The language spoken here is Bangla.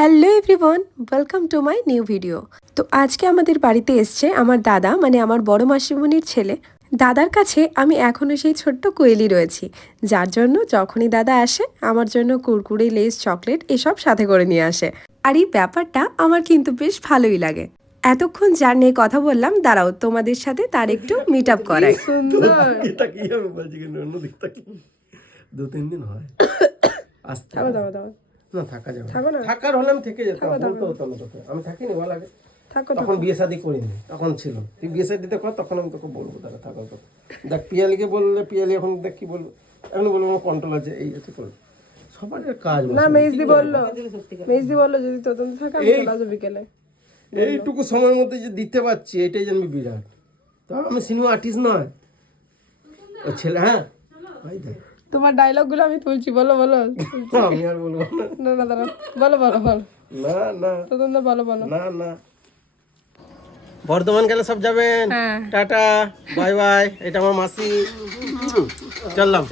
Hello everyone, welcome to my new video. তো আজকে আমাদের বাড়িতে এসছে আমার দাদা, মানে আমার বড় মাসিমণির ছেলে। দাদার কাছে আমি এখনও সেই ছোট্ট কোয়েলি রয়েছি, যার জন্য যখনই দাদা আসে আমার জন্য কুরকুরে, লেস, চকলেট এসব সাথে করে নিয়ে আসে। আর এই ব্যাপারটা আমার কিন্তু বেশ ভালোই লাগে। এতক্ষণ যার নিয়ে কথা বললাম, দাঁড়াও তোমাদের সাথে তার একটু মিট আপ করাই। দু তিন দিন হয় আসতে না থাকা যাবে থাকো না। থাকার হলে আমি থেকে যেতাম, বলতে হতো না তোকে। আমি থাকিনি বল আগে, তখন বিয়ে শাদী করিনি, তখন ছিল। তুই বিয়ে শাদীতে কর, তখন আমি তোকে বলবো দাদা থাকার কথা। দেখ পিয়ালিকে বললে, পিয়ালি এখন দেখ কি বলবো, এখন বলবো আমার কন্ট্রোল আছে, এই আছে করবো। সবার কাজ না, মেজদি বললো যদি তদন্ত থাকে আমি চলে আসবো বিকেলে। এইটুকু সময়ের মধ্যে যে দিতে পারছি, এটাই জানবি বিরাট। তো আমি সিনেমা আর্টিস্ট নয়, ও ছেলে। হ্যাঁ ভাই দেখ, তোমার ডায়লগ গুলো আমি তুলছি, বলো বলো। আমি আর বলবো না। না না দাঁড়া, বলো বলো বলো, না না তদন্ত বলো বলো। না না, বর্ধমান গেলে সব যাবেন। হ্যাঁ। Tata, bye bye. এটা আমার মাসি, চললাম।